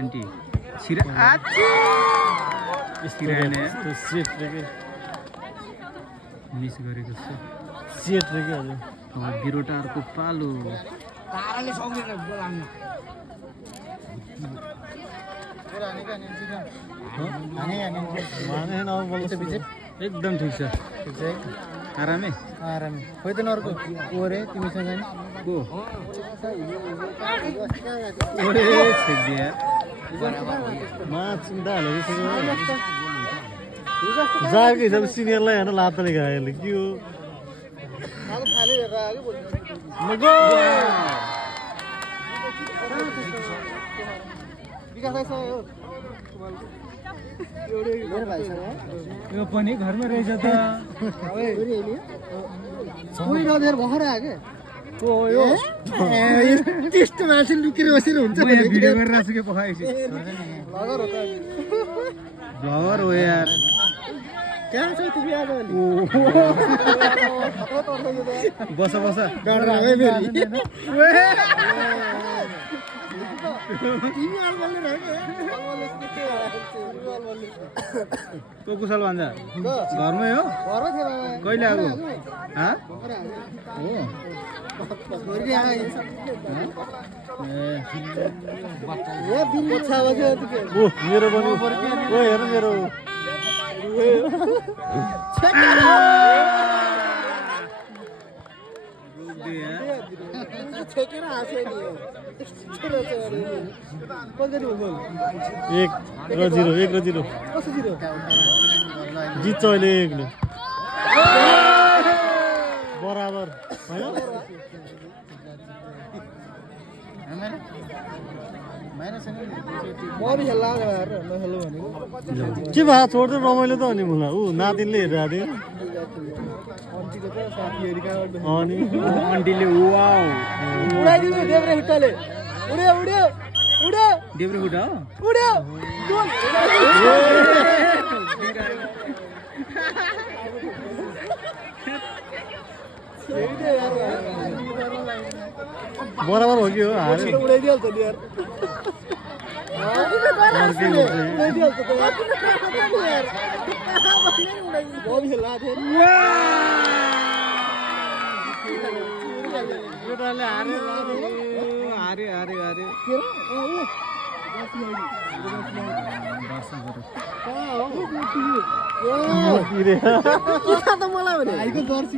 anti छिरा आछि छिराने त्यो set रे के मिस गरेको छ सेट रे के हजुर अब बिरोटारको पालो ताराले सक्दैन बोलाउन माने न बोल्छ पछि एकदम ठिक छ आरामै आरामै खोइ त नर्को ओरे तिमीसँग नि को ओरे छेदिया मा चिन्ता हालेको छ जाके जब सिनियरलाई हैन लातले गाएले के हो अब खाली हेरेर आगे बोल्नु मगो विकास भाइ सँग हो मेरो भाइसँग यो पनि घरमा रहेछ त कोही नदेर भर्खर आयो के को हो यो त्यस्तो मान्छे लुकेर बसेर हुन्छ म यहाँ भिडियो गरिरहेको छु के पखाएपछि भगर हो त भ्लगर हो यार कहाँ छ तिमी आज अलि बस बस डर है फेरि तिमी आल बोल्ने रह्यो को कुशल भन्छ घरमै हो घरमा थियो कहिले आएको हाँ हो छोरी आयो ए बच्चा बच्चा ओ मेरो पनि ओ हेर मेरो छेकेर हाँस्यो नि कसरी हो बोल 1-0 कसरी जिरो जित्छ अहिले 1 ले बराबर हैन म पनि खेल्ला यार नखेल्नु भनेको के भा छोड्दै रमाइलो त अनि मलाई ऊ नातिनले हेरिरहेको थियो अन्तिको त साथीहरू कहाँ अनि आन्टीले वाउ उडाइदिनु देब्रे खुट्टाले उड्यो उड्यो उड्यो देब्रे खुट्टा हो उड्यो गोल बराबर हो कि हो हारे उडाइदिहाल्छ नि यार उडाइदिहाल्छ त यार बल खेल्ला थियो केटाले हारे हारे हारे हारे के हो किरे के त मलाई भने भाइको जर्सी